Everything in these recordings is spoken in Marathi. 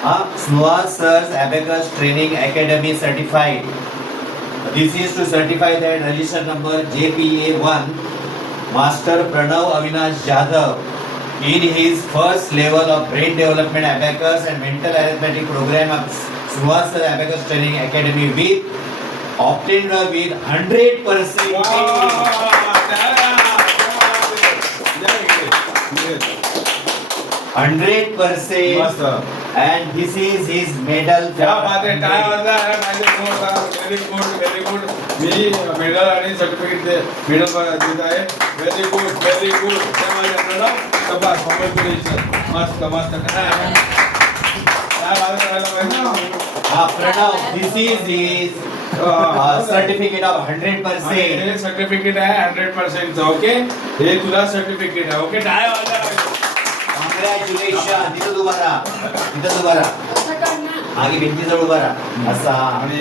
Suhas Sir's Abacus Training Academy certified. This is to certify that register number JPA1 Master Pranav Avinash Jadhav in his first level of brain development abacus and mental arithmetic program of Suhas Sir Abacus Training Academy with obtained with 100%. 100%. And this is his medal. क्या बात है, टाइम वाला है, वेरी गुड. मी मेडल आणि सर्टिफिकेट मेडल देत आहे. Very good. शाबाश, कॉंग्रॅच्युलेशन. मस्त. Pranav, this is his certificate of 100%. हे सर्टिफिकेट आहे 100% चं. ओके, हे तुला सर्टिफिकेट आहे. ओके, टाइम वाला. Congratulations. तिथं उभा राहा. आगे भिंतीजवळ उभा राहा. असा. आणि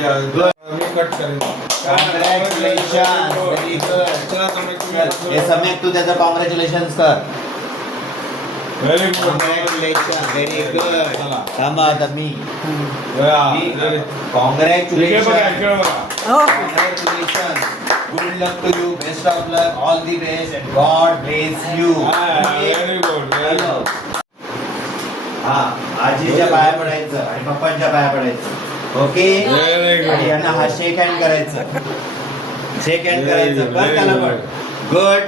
मी कट करेन. Congratulations. Very good. चला तुम्ही हे सम्यक तू त्याचं कॉंग्रॅच्युलेशन्स कर. Very good. Congratulations. Very good. चला. थांबा आता मी. Congratulations. Congratulations. Good luck to you. Best of luck. All the best and God bless you. Very good. आजीच्या पाया पडायचं आणि पप्पांच्या पाया पडायचं. ओके. Very good. आणि यांना हा शेक हँड करायचं. कर त्याला पण. गुड.